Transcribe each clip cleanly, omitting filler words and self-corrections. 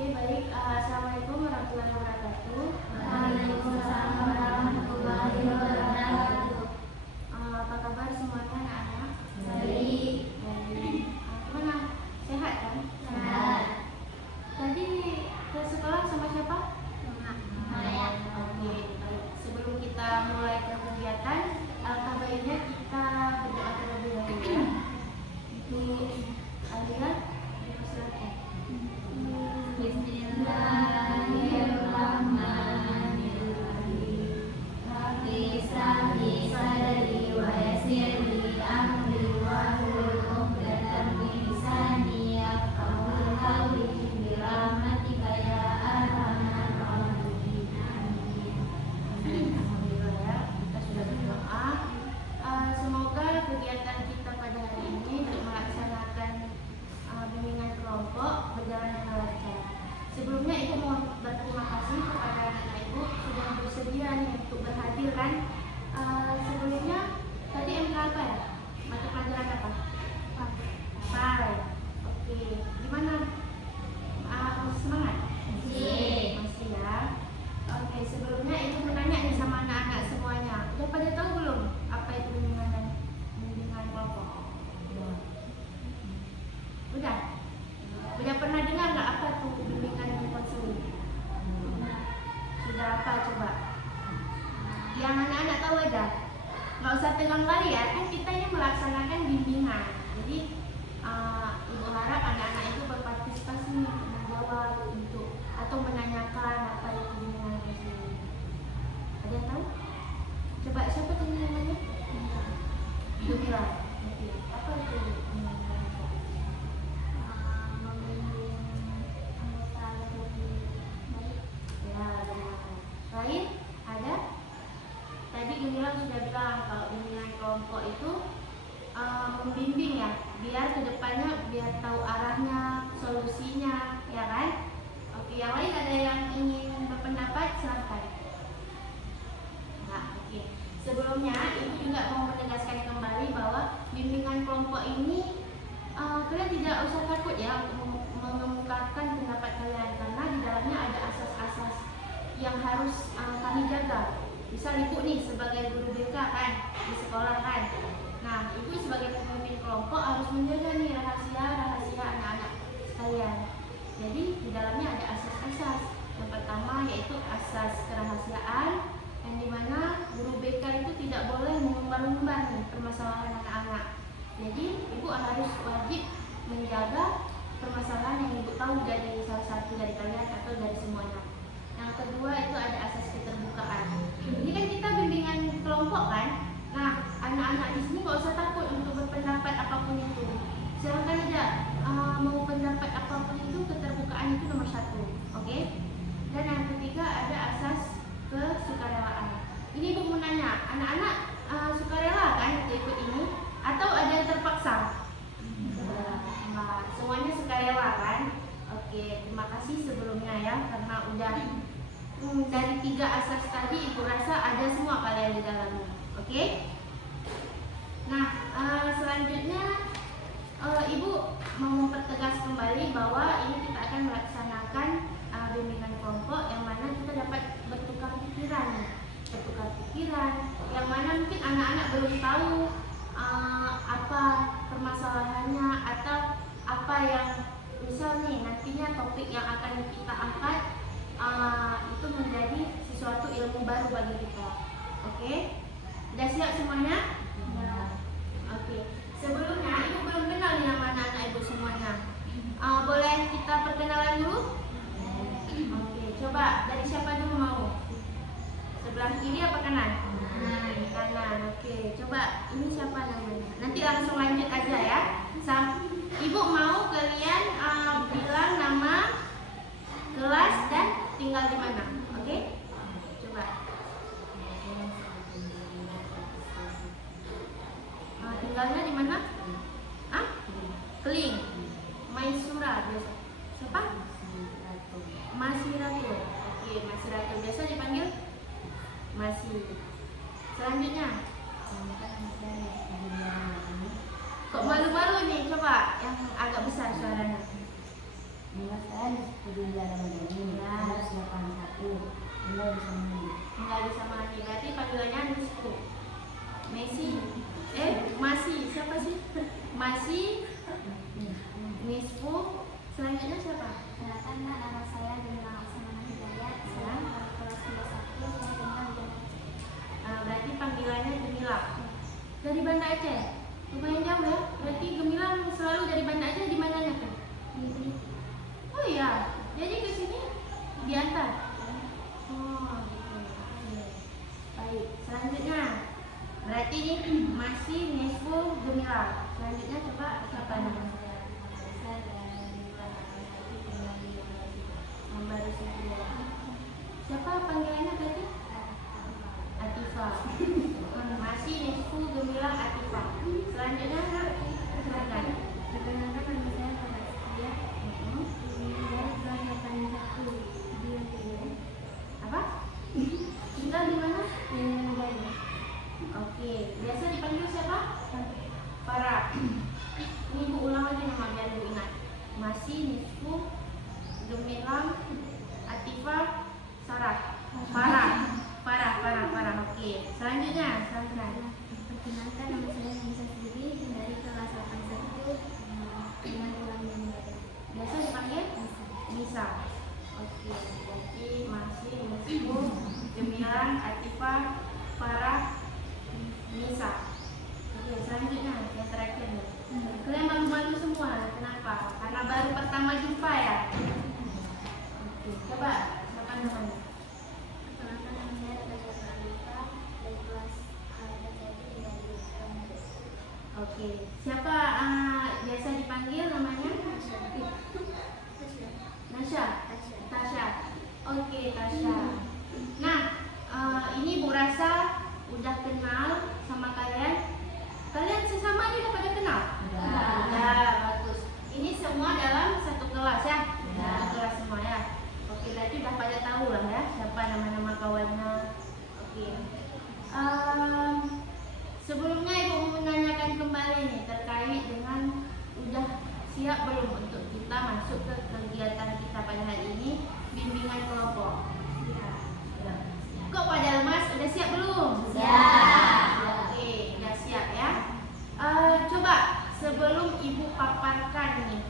Oke, baik. Assalamualaikum warahmatullahi wabarakatuh. Waalaikumsalam warahmatullahi wabarakatuh. Apa kabar semuanya anak-anak? Baik. Baik. Gimana? Sehat kan? Sehat. Tadi ke sekolah sama siapa? Maya. Oke, baik. Sebelum kita mulai ke kegiatan, alangkah baiknya kita berdoa terlebih dahulu ya. Untuk Alia, dipersilakan. Bismillahirrahmanirrahim. Rabbi israh li sadri wa yassir li amri wahlul 'uqdatam min lisani yafqahu qawli bi rahmatika ya arhamar rahimin. Amin. Alhamdulillah ya, kita sudah berdoa. Semoga kegiatan kita pada hari ini untuk melaksanakan bimbingan kelompok berjalan dengan lancar. Sebelumnya Ibu mau berterima kasih kepada anak Ibu sudah bersedia nih untuk berhadir kan. Sebelumnya tadi MK apa ya? Mata pelajaran apa? PAI. Oke, gimana? Semangat? Masih ya. Oke, sebelumnya Ibu mau nanya nih sama anak-anak semuanya. Udah pada tahu belum apa itu bimbingan kelompok? Udah? Udah pernah dengar nggak apa tuh bimbingan konseling? Sudah apa coba? Yang anak-anak tahu aja. Nggak usah pegang kali ya, kan kita ini melaksanakan bimbingan. Jadi Ibu harap anak-anak itu berpartisipasi menjawab untuk atau menanyakan apa itu bimbingan konseling. Ada yang tahu? Coba siapa tanya namanya? Jamila. Oke. Apa itu bimbingan kelompok? Membimbing anggota lebih baik. Ya, benar. Lain ada? Tadi Gemilang sudah bilang kalau bimbingan kelompok itu membimbing ya, biar kedepannya biar tahu arahnya, solusinya, ya kan? Oke, yang lain ada yang ingin berpendapat silahkan. Nah, oke. Sebelumnya Ibu juga mau menegaskan kembali bahwa bimbingan kelompok ini kalian tidak usah takut ya untuk mengemukakan pendapat kalian karena di dalamnya ada asas-asas yang harus kami jaga. Misal Ibu nih sebagai guru BK kan di sekolah kan. Nah, Ibu sebagai pemimpin kelompok harus menjaga nih rahasia anak-anak sekalian. Jadi di dalamnya ada asas-asas. Yang pertama yaitu asas kerahasiaan yang dimana guru BK itu tidak boleh mengumbar-umbar nih permasalahan anak-anak. Jadi Ibu harus wajib menjaga permasalahan yang Ibu tahu dari salah satu dari kalian atau dari semuanya. Yang kedua itu ada asas keterbukaan. Ini kan kita bimbingan kelompok kan. Nah, anak-anak di sini nggak usah takut untuk berpendapat apapun itu. Silahkan aja mau pendapat apapun itu, keterbukaan itu nomor satu, oke? Dan yang ketiga ada asas kesukarelaan. Ini Ibu mau nanya, anak-anak sukarela kan untuk ikut ini atau ada yang terpaksa? Nah, semuanya sukarela kan? Oke, terima kasih sebelumnya ya karena udah dari 3 asas tadi Ibu rasa ada semua kalian di dalamnya. Oke? Nah, selanjutnya Ibu mau mempertegas kembali bahwa ini kita akan melaksanakan bimbingan kelompok yang mana kita dapat bertukar pikiran, yang mana mungkin anak-anak belum tahu apa permasalahannya atau apa yang misal nih nantinya topik yang akan kita angkat itu menjadi sesuatu ilmu baru bagi kita. Oke? Udah siap semuanya? Ya. Oke. Sebelumnya Ibu belum kenal nih nama anak-anak Ibu semuanya. Boleh kita perkenalan dulu? Oke, coba dari siapa dulu mau? Sebelah kiri apa kanan? Kanan. Oke, coba ini siapa namanya? Nanti langsung lanjut aja ya. Ibu mau kalian bilang nama, kelas dan tinggal di mana? Oke? Coba. Tinggalnya di mana? Keling. Maisura biasa. Siapa? Masiratu. Oke, Masiratu biasa dipanggil Masih. Selanjutnya. Kok malu-malu nih? Coba yang agak besar suaranya. Nama saya Nispuddin Ramadhani. Ya. Umur 81. Anda bisa menyanyi. Nggak bisa mati, berarti panggilannya Nisfu. Messi, masih siapa sih? Masih Nisfu. Selanjutnya siapa? Kenalkan nama saya Gemilang Laksamana Hidayat. Saya kelas 21. Saya tinggal di Banda Aceh. Berarti panggilannya Gemilang. Dari Banda Aceh. Lumayan jauh ya. Berarti Gemilang selalu dari Banda Aceh di mananya kan? Oh iya. Jadi ke sini diantar. Oh gitu. Oke. Baik. Selanjutnya. Berarti ini masih Nisfu Gemilang. Selanjutnya coba siapa namanya? Baru saja. Siapa panggilannya tadi? Atifa. Masih Nisfu Gemilang Atifa. Selanjutnya silakan. Perkenalkan nama saya Farah Setia. Dari kelas 81 di Unpad. Apa? Tinggal di mana? Di Unpad. Oke. Biasa dipanggil siapa? Farah. Ini ibu ulang lagi nama biar ibu ingat. Masih Nisfu Gemilang Atifa Sarah. Farah. Oke. Selanjutnya. Perkenalkan nama saya Nisa Sendiri dari kelas 81 dengan ulang yang baru. Biasa dipanggil Nisa. Oke. Jadi masih Nisfu Gemilang Atifa Farah Nisa. Oke. Selanjutnya yang terakhir nih. Kalian malu-malu semua. Kenapa? Karena baru pertama jumpa ya. Oke. Coba siapa namanya? Perkenalkan nama saya Raja Alifah dari kelas 81 tinggal di Banda. Oke. Siapa biasa dipanggil namanya? Nasya. Tasya. Oke, Tasya. Nah, ini Bu Rasa udah kenal sama kalian. Kalian sesama aja udah pada kenal? Udah, bagus. Ini semua dalam satu kelas ya? Satu kelas semua ya. Oke, berarti udah pada tahu lah ya siapa nama-nama kawannya. Oke. Sebelumnya Ibu mau menanyakan kembali nih terkait dengan udah siap belum untuk kita masuk ke kegiatan kita pada hari ini, bimbingan kelompok. Ya. Kok pada lemas? Udah siap belum? Siap. Oke, udah siap ya. Coba sebelum Ibu paparkan nih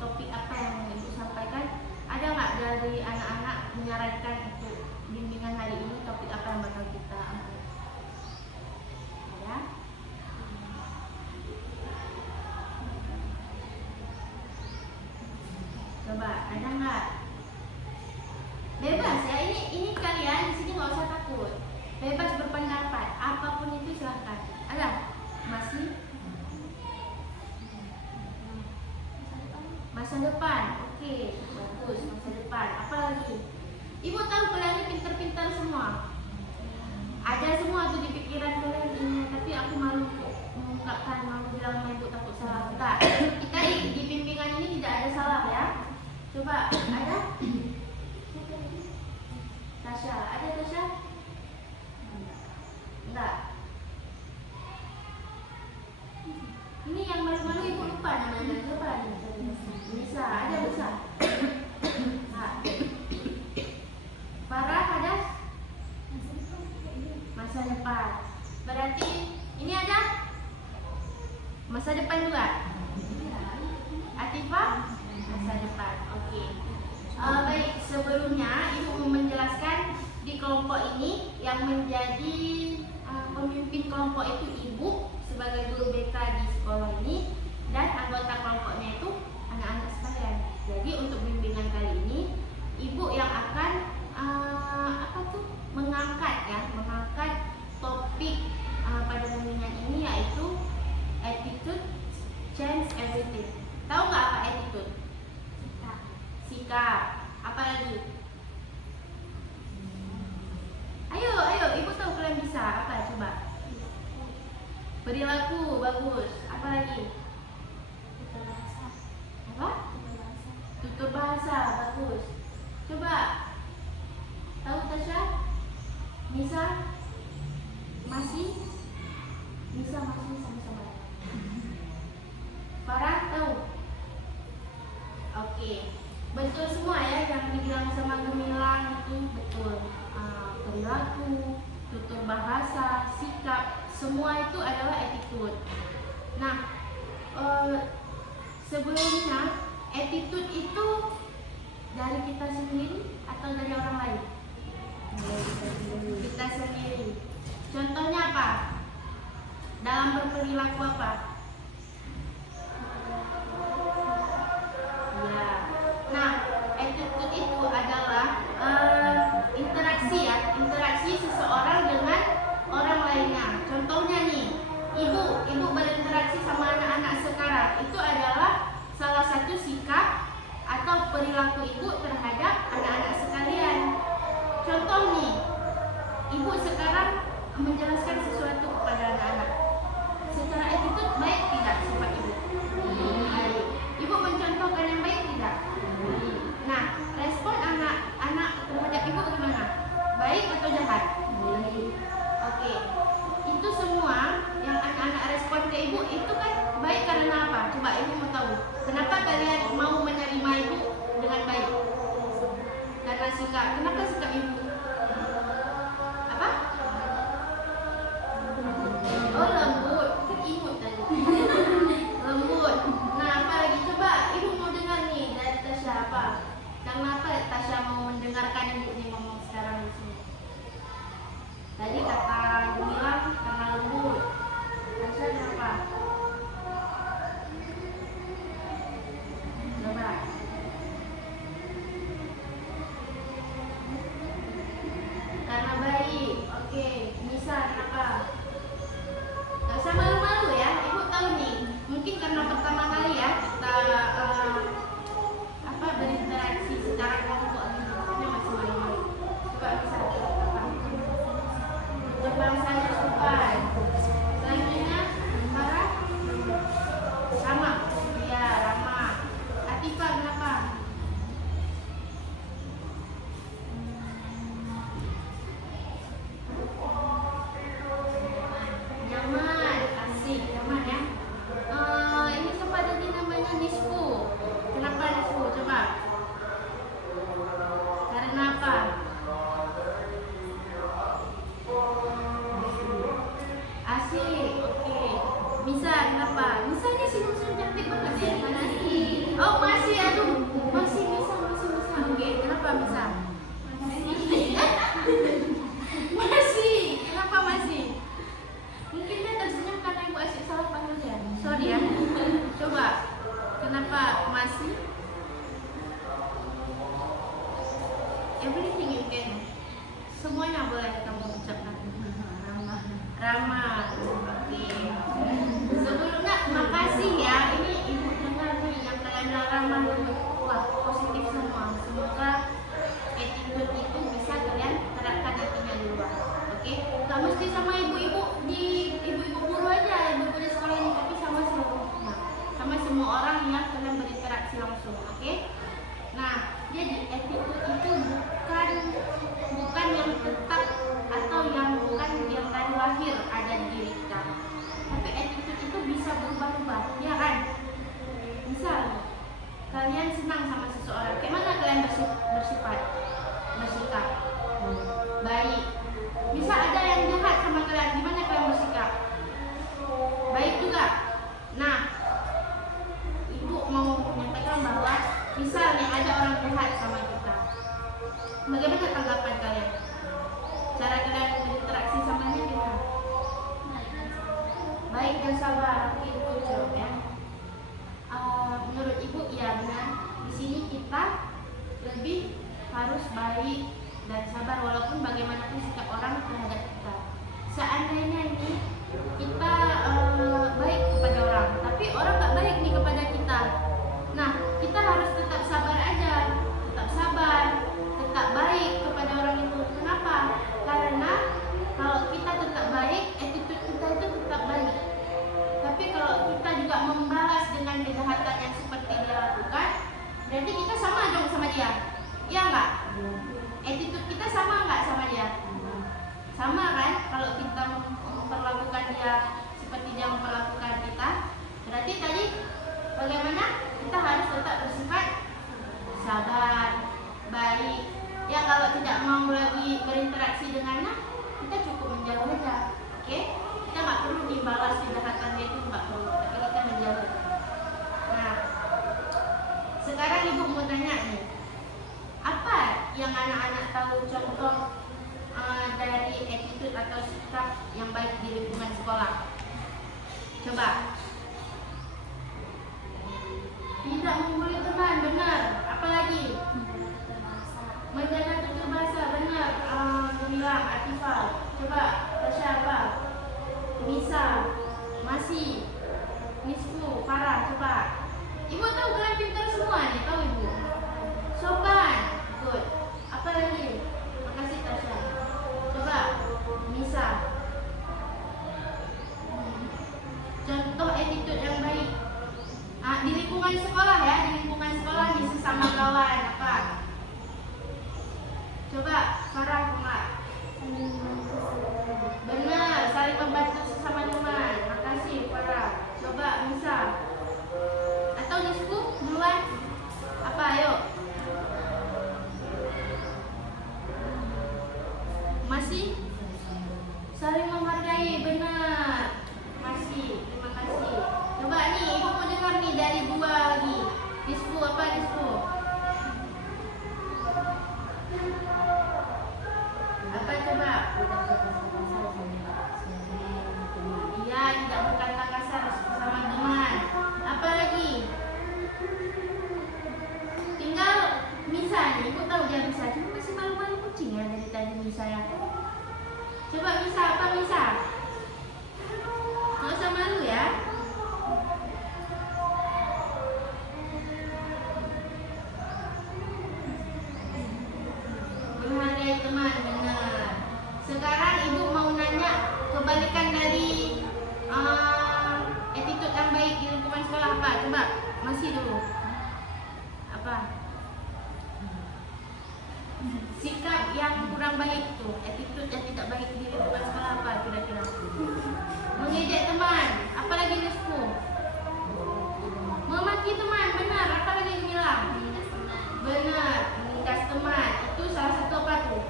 topik apa yang mau Ibu sampaikan, ada nggak dari anak-anak menyarankan untuk bimbingan hari ini topik apa yang bakal kita ambil? Ya. Coba, ada nggak? Bebas ya, ini kalian di sini nggak usah takut. Bebas berpendapat, apapun itu silahkan. Ada? Masih? Masa depan, oke, bagus, masa depan. Apa lagi? Ibu tahu kalian ini pintar-pintar semua. Ada semua tuh di pikiran kalian ini, tapi aku malu mengungkapkan, malu bilang sama ibu takut salah. Enggak, kita di bimbingan ini tidak ada salah ya. Coba, ada? Tasya, ada Tasya? Enggak. Ini yang malu-malu ibu lupa namanya. Coba Nisa, ada bisa? Nah. Farah ada? Masa depan. Berarti ini ada? Masa depan juga? Atifa? Masa depan. Oke. Baik, sebelumnya Ibu mau menjelaskan di kelompok ini yang menjadi pemimpin kelompok itu Ibu sebagai guru BK di sekolah ini, dan anggota kelompoknya itu anak-anak sekalian. Jadi untuk bimbingan kali ini Ibu yang akan mengangkat topik pada bimbingan ini, yaitu attitude change everything. Tahu nggak apa attitude? Sikap. Apa lagi? Ayo, Ibu tahu kalian bisa. Apa coba? Perilaku, bagus. Apa lagi? Apa? Tutur bahasa, bagus. Coba. Tahu Tasya? Nisa? Masih? Nisa masih sama-sama. Farah tahu? Oke. Oke, betul semua ya yang dibilang sama Gemilang itu betul. Perilaku, tutur bahasa, sikap, semua itu adalah attitude. Nah, sebelumnya attitude itu dari kita sendiri atau dari orang lain? Kita sendiri. Contohnya apa? Dalam berperilaku apa? Ya. Nah, attitude itu adalah interaksi ya, interaksi seseorang dengan orang lainnya. Contohnya nih, ibu berinteraksi sama anak-anak sekarang, itu adalah salah satu sikap atau perilaku ibu terhadap anak-anak sekalian. Contoh nih, ibu sekarang menjelaskan sesuatu kepada anak-anak. Secara attitude baik tidak sifat ibu? Baik. Ibu mencontohkan yang baik tidak? Nah, respon anak-anak terhadap ibu gimana? Baik atau jahat? Oke. Itu semua yang anak-anak respon ke ibu itu kan baik karena apa? Coba ibu mau tahu. Kenapa kalian mau menerima ibu dengan baik? Karena sikap. Kenapa sikap ibu? Apa? Oh, lembut. Kan imut tadi. Lembut. Nah, apa lagi? Coba ibu mau dengar nih dari Tasya apa? Kenapa Tasya mau mendengarkan ibu nih ngomong sekarang di sini? Tadi kata Gemilang karena lembut. Tasya kenapa? Coba. Karena baik. Oke. Nisa kenapa? Gak usah malu-malu ya. Ibu tahu nih. Mungkin karena pertama kali ya kita berinteraksi secara kelompok gitu. Makanya masih malu-malu. Coba bisa apa? Berbahasa sopan. Selanjutnya marah. Ramah. Iya, ramah. Atifah kenapa? Nyaman, asik, nyaman ya. Ini siapa tadi namanya Nisfu? Kenapa Nisfu? Coba. Karena apa? Asik, oke. Misa kenapa? Misa ini senyum-senyum cantik banget ya. Oh masih, aduh, masih Misa. Oke, kenapa Misa? Masih, kenapa masih? Mungkin dia tersenyum karena ibu asyik salah panggilnya. Sorry ya. Coba, kenapa masih? Everything you can. Semuanya boleh kamu ucapkan. Ramah. Oke. Sebelumnya makasih ya. Ini ibu dengar nih yang kalian bilang ramah itu. Wah, positif semua. Semoga attitude itu bisa kalian terapkan nantinya di luar. Oke? Gak mesti sama ibu-ibu di ibu-ibu guru aja, ibu-ibu di sekolah ini, tapi sama seluruhnya. Sama semua orang yang kalian berinteraksi langsung. Oke? Nah, jadi attitude itu bukan yang tetap atau yang bukan yang dari lahir ada di diri kita. Tapi attitude itu bisa berubah-ubah, ya kan? Misal kalian senang sama seseorang, kayak mana kalian bersikap? Baik. Bisa ada yang jahat sama kalian, gimana kalian bersikap? Baik juga. Nah, ibu mau menyatakan bahwa misalnya ada orang jahat sama kita, bagaimana tanggapan kalian? Cara kalian berinteraksi sama dia gimana? Baik dan sabar. Itu jawab ya. Menurut ibu ya benar. Di sini kita lebih harus baik dan sabar walaupun bagaimanapun sikap orang terhadap kita. Seandainya ini kita baik kepada orang, tapi orang gak baik nih kepada kita. Nah, kita harus tetap sabar aja, tetap sabar, tetap baik kepada orang itu. Kenapa? Karena kalau kita tetap baik, attitude kita itu tetap baik. Tapi kalau kita juga membalas dengan kejahatan yang seperti dia lakukan, berarti kita sama dong sama dia. Iya enggak? Attitude kita sama enggak sama dia? Sama kan? Kalau kita memperlakukan dia seperti dia memperlakukan kita, berarti tadi bagaimana? Kita harus tetap bersifat berinteraksi dengannya, kita cukup menjauh aja. Oke? Kita nggak perlu dibalas kejahatan dia itu, nggak perlu, tapi kita menjauh. Nah, sekarang ibu mau tanya nih, apa yang anak-anak tahu contoh dari attitude atau sikap yang baik di lingkungan sekolah? Coba. Tidak membuli teman, benar. Apalagi? Menjaga tutur bahasa, benar. Gemilang, Atifah. Coba, Tasya apa? Nisa, Masih, Nisfu, Farah, coba. Ibu tahu kalian pintar semua nih, tahu ibu? Sopan, good. Apa lagi? Makasih Tasya. Coba, Nisa. Contoh attitude yang baik. Di lingkungan sekolah ya, di lingkungan sekolah di sesama kawan apa? Coba, Farah enggak? Benar, saling membantu sesama teman. Makasih Farah. Coba Nisa. Atau Nisfu duluan? Apa ayo? Masih? Saling menghargai, benar. Masih, terima kasih. Coba nih, ibu mau dengar nih dari dua lagi. Nisfu apa Nisfu? Apa coba? Iya, tidak berkata kasar sama teman. Apa lagi? Tinggal Misa nih, ibu tahu dia bisa. Cuma masih malu-malu kucing ya dari tadi Misa ya. Coba Misa, apa Misa? Nggak usah malu ya. Menghargai teman, benar. Sekarang ibu mau nanya kebalikan dari attitude yang baik di lingkungan sekolah apa? Coba, Masih dulu. Apa? Sikap yang kurang baik tuh, attitude yang tidak baik di lingkungan sekolah apa kira-kira? Mengejek teman, apalagi Nisfu? Memaki teman, benar. Apalagi bilang? Benar, menindas teman. Itu salah satu apa tuh?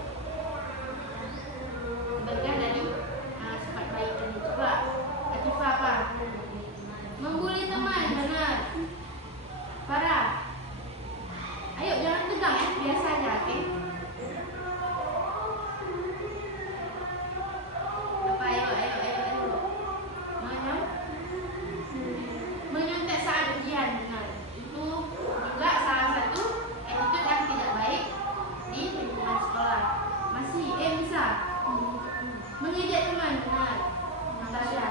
Kebalikan dari sifat baik ini. Coba, Atifah apa? Membuli teman, benar. Farah, ayo jangan tegang ya, biasa aja, oke? Apa ayo? Menyontek saat ujian, benar. Itu juga salah satu attitude yang tidak baik di lingkungan sekolah. Masih, bisa mengejek teman, benar. Natasha,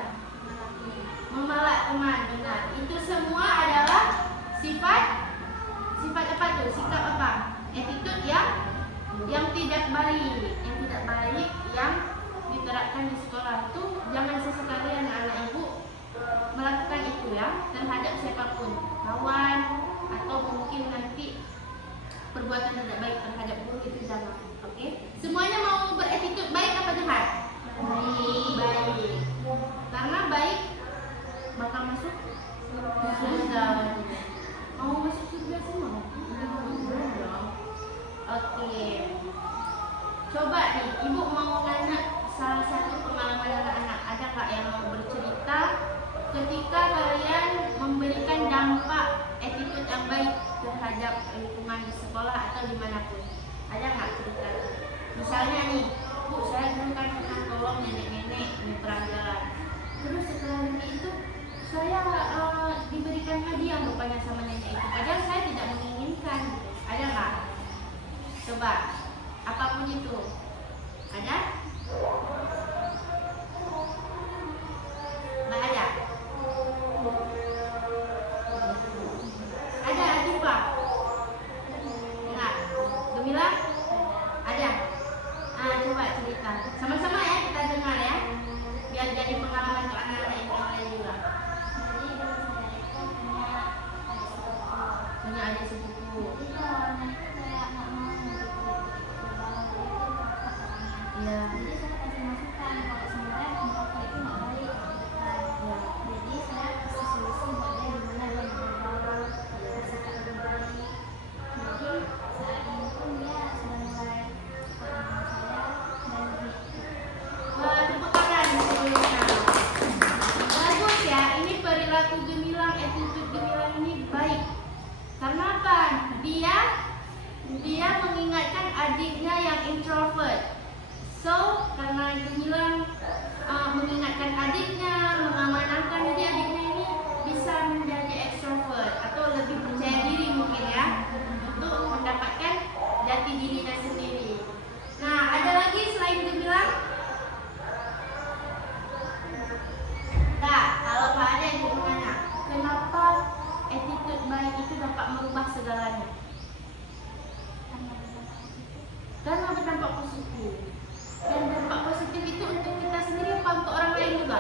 memalak teman, benar. Itu semua adalah sifat apa tuh? Sikap apa? Attitude yang tidak baik, yang diterapkan di sekolah. Itu jangan sesekali anak ibu melakukan itu ya terhadap siapapun, kawan atau mungkin nanti perbuatan tidak baik terhadap guru, itu jangan. Oke? Semuanya mau berattitude baik apa jahat? Baik. Karena baik bakal masuk surga. Mau masuk surga semua? Oke. Coba nih, ibu mau nanya salah satu pengalaman anak-anak. Ada nggak yang mau bercerita ketika kalian memberikan dampak attitude yang baik terhadap lingkungan di sekolah atau dimanapun? Ada nggak cerita? Misalnya nih, Bu, saya dulu kan pernah tolong nenek-nenek di peranggalan. Terus setelah itu saya diberikan hadiah rupanya sama nenek itu. Padahal saya tidak menginginkan. Ada nggak? Coba, apapun itu. Ada? Nggak ada? Ada Atifah? Enggak? Gemilang? Ada? Coba cerita. Sama-sama ya, kita dengar ya. Biar jadi pengalaman untuk anak-anak yang lain juga. Punya adik sepupu. Iya. dia mengingatkan adiknya yang introvert. So, karena Gemilang mengingatkan adiknya, mengamanahkan, jadi adiknya ini bisa menjadi extrovert atau lebih percaya diri mungkin ya, untuk mendapatkan jati dirinya sendiri. Nah, ada lagi selain Gemilang? Nah, kalau nggak ada, ibu mau nanya, kenapa attitude baik itu dapat merubah segalanya? Karena berdampak positif. Dan dampak positif itu untuk kita sendiri apa untuk orang lain juga?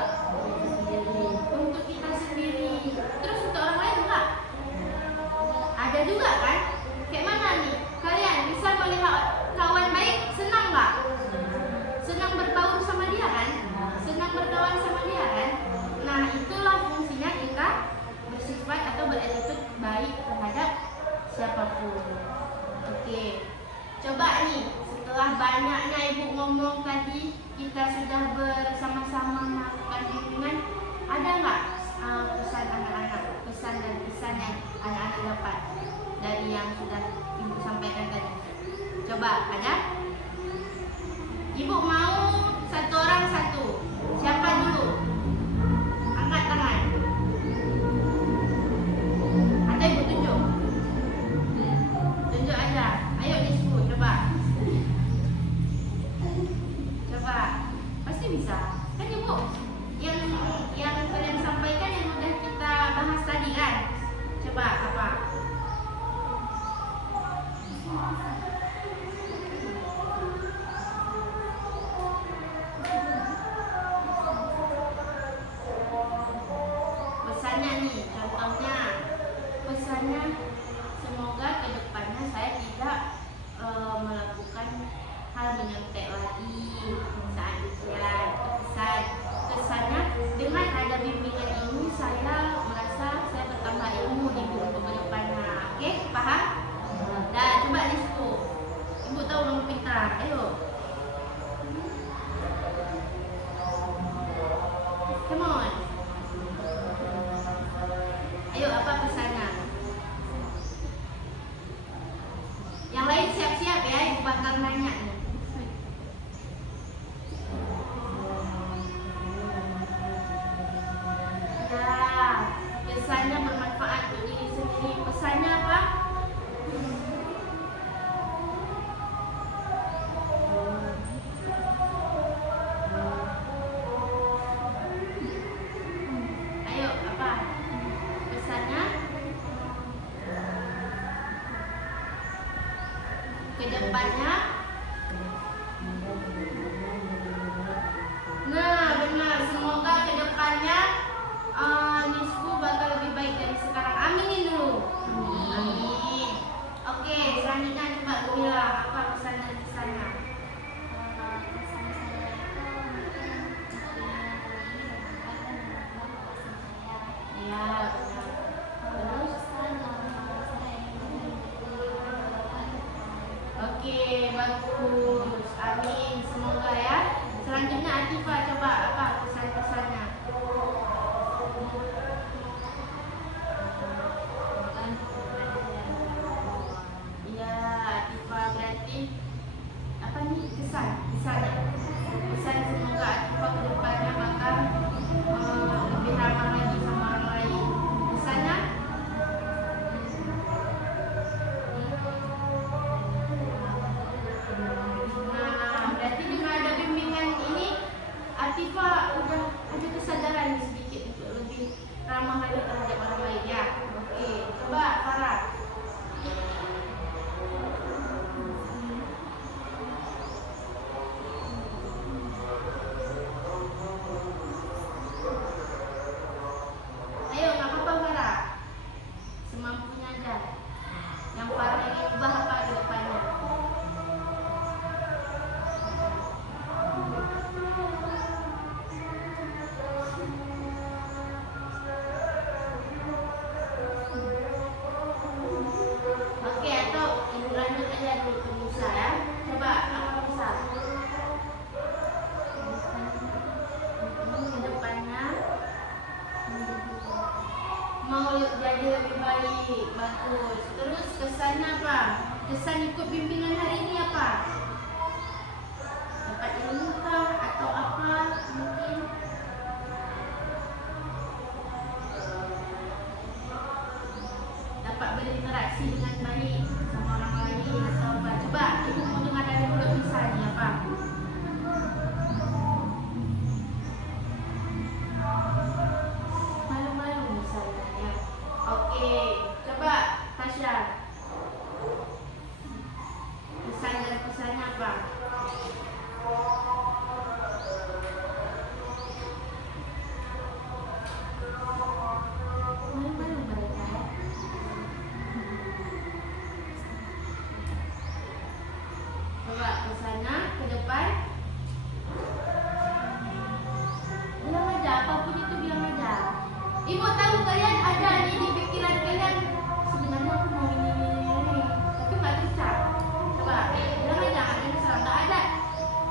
Untuk kita sendiri. Terus untuk orang lain enggak? Ada juga kan? Kayak mana nih? Kalian bisa melihat kawan baik, senang nggak? Senang berbaur sama dia kan? Senang berkawan sama dia kan? Nah, itulah fungsinya kita bersifat atau berattitude baik terhadap siapapun. Oke. Coba nih, setelah banyaknya ibu ngomong tadi, kita sudah bersama-sama melakukan bimbingan, ada nggak pesan anak-anak, pesan dan kesan yang anak-anak dapat dari yang sudah ibu sampaikan tadi? Coba, ada? Ibu mau satu orang satu. Siapa dulu? Angkat tangan. Atau ibu tunjuk? Tunjuk aja. Ayo disebut, coba. Coba. Pasti bisa. Kan ibu yang kalian sampaikan yang udah kita bahas tadi kan? Coba apa? Pesannya nih, contohnya pesannya semoga kedepannya saya tidak melakukan hal menyontek lagi saat ujian. Kesannya dengan ada bimbingan ini saya merasa saya bertambah ilmu di untuk kedepannya. Oke, paham? Dan coba di situ. Ibu tahu kamu pintar. Ayo. Come on. Ayo, apa pesannya? Yang lain siap-siap ya, ibu bakal nanya nih. Ya, pesannya bermanfaat untuk diri sendiri. Pesannya apa? Ayo, apa? Pesannya? Kedepannya? Nah, benar. Semoga kedepannya Nisku bakal lebih baik dari sekarang. Aminin dulu. Amin. Oke, selanjutnya coba Gumila, apa pesan dan kesannya? Ya, benar. Terus? Oke, bagus. Amin. Semoga ya. Selanjutnya Atifa, coba apa pesan-pesannya? Iya, Atifa berarti apa nih kesan? Kesannya? Kesan semoga Atifa kedepannya bakal lebih ramah lagi sama orang lain. Kesannya? Nah, berarti dengan ada bimbingan ini, Atifa udah ada kesadaran sedikit untuk lebih ramah lagi terhadap orang lain ya. Oke, coba Farah. Ayo, nggak apa-apa Farah. Semampunya aja. Yang Farah ingin ubah apa ke depannya? Oke, atau ibu lanjut aja dulu ke Musa ya. Coba apa Musa? Kedepannya mau jadi lebih baik, bagus. Terus kesannya apa Kesan ikut bimbingan hari ini apa? Dapat ilmu kah atau apa mungkin? Dapat berinteraksi dengan baik sama orang lain atau apa? Coba ibu mau dengar dari mulut misalnya apa? Malu-malu misalnya ya. Oke, coba Tasya. Kesan dan pesannya apa? Malu-malu mereka ya. Coba kesana ke depan. Bilang aja apapun itu, bilang aja. Ibu tahu kalian ada nih di pikiran kalian, sebenarnya aku mau ini, tapi nggak bisa. Coba bilang aja, nggak ada masalah, nggak ada.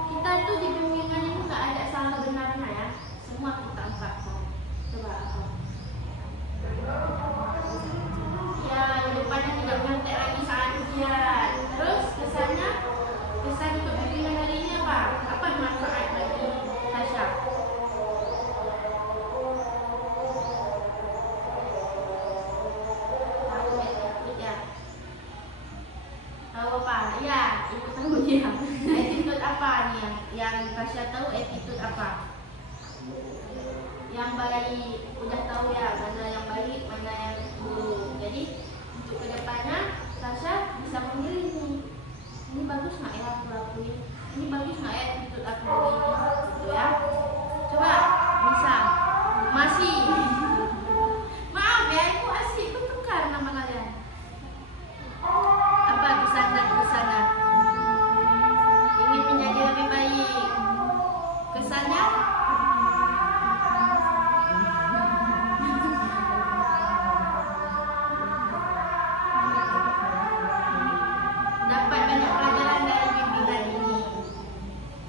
Kita tuh di bimbingan ini nggak ada salah benarnya ya. Semua kita angkat. Coba apa? Ya, depannya tidak nyontek lagi saat ujian. Terus kesannya, kesan untuk bimbingan hari ini apa? Apa manfaat bagi Tasya? Tahu attitude ya? Tahu apa? Ya, ibu tahu ya. Attitude apa nih yang Tasya tahu? Attitude apa? Yang baik, udah tahu ya mana yang baik, mana yang buruk. Jadi untuk kedepannya Tasya bisa memilih nih, ini bagus nggak ya aku lakuin, ini bagus nggak ya attitude aku begini, gitu ya. Coba bisa, masih. Maaf ya, aku asik, aku tukar nama kalian. Apa kesan dan pesannya? Ingin menjadi lebih baik. Kesannya? Dapat banyak pelajaran dari bimbingan ini.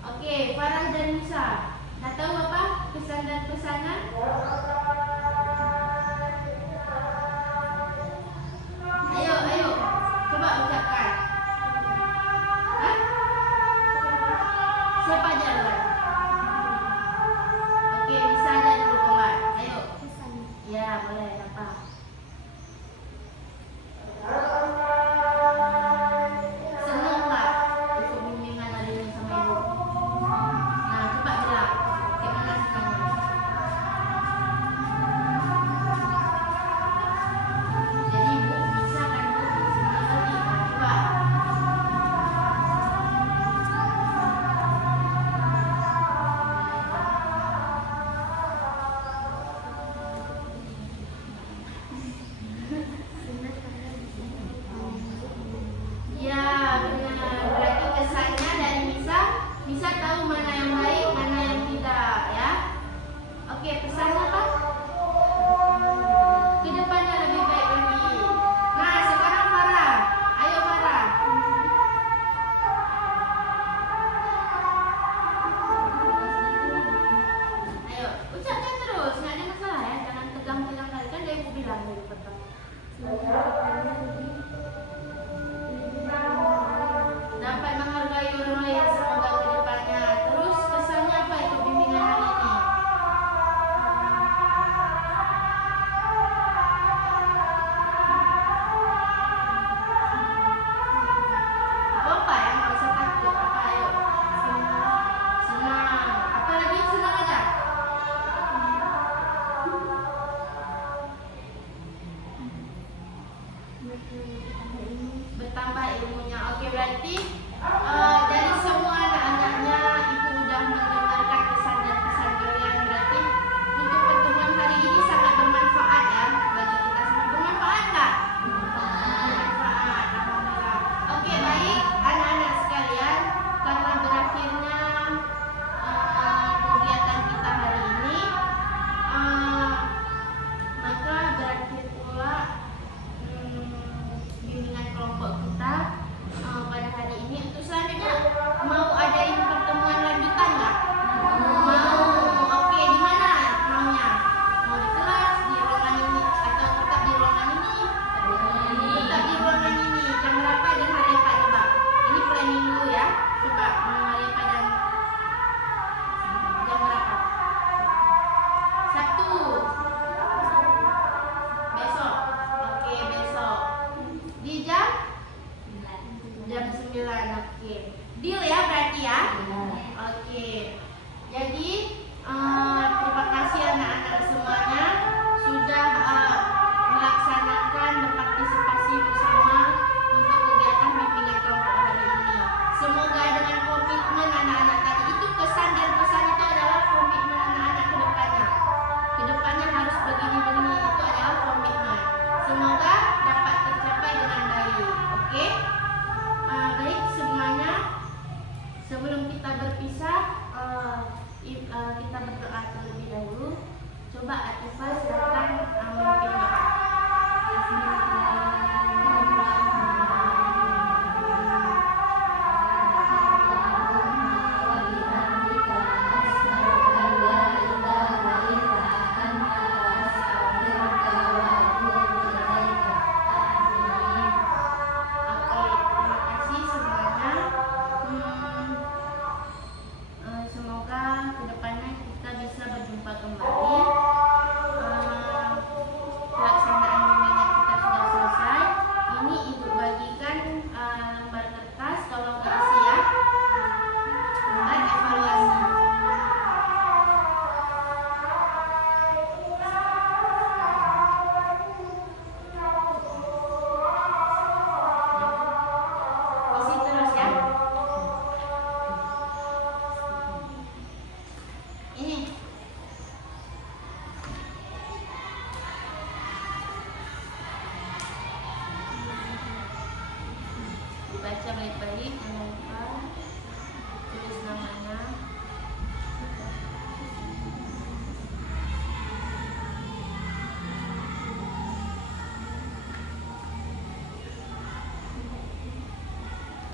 Oke, Farah dan Nisa, dah tahu apa kesan dan pesannya? Deal ya berarti ya. Oke. Jadi terima kasih anak-anak semuanya sudah melaksanakan berpartisipasi bersama untuk kegiatan bimbingan kelompok hari ini. Semoga dengan komitmen anak-anak tadi itu, kesan dan pesan itu adalah komitmen anak-anak ke depannya. Ke depannya harus begini-begini, itu adalah komitmen. Semoga dapat tercapai dengan baik. Oke? Baik semuanya. Sebelum kita berpisah, kita berdoa terlebih dahulu. Coba Atifah silakan memimpin doa. Oke, terima kasih semuanya. Semoga kedepannya kita bisa berjumpa kembali. Pelaksanaan bimbingan kita sudah selesai. Ini ibu bagikan lembar kertas, tolong isi ya. Lembar evaluasi. Isi terus ya. Ini dibaca baik-baik, jangan lupa tulis namanya.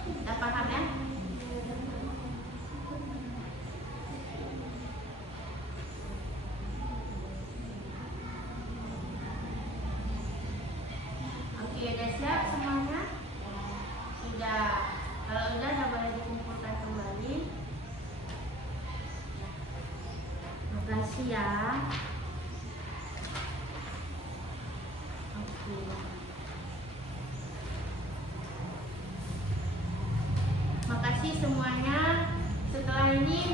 Udah paham ya? Oke, udah siap semuanya? Sudah. Kalau udah boleh dikumpulkan kembali. Makasih ya. Oke. Makasih semuanya. Setelah ini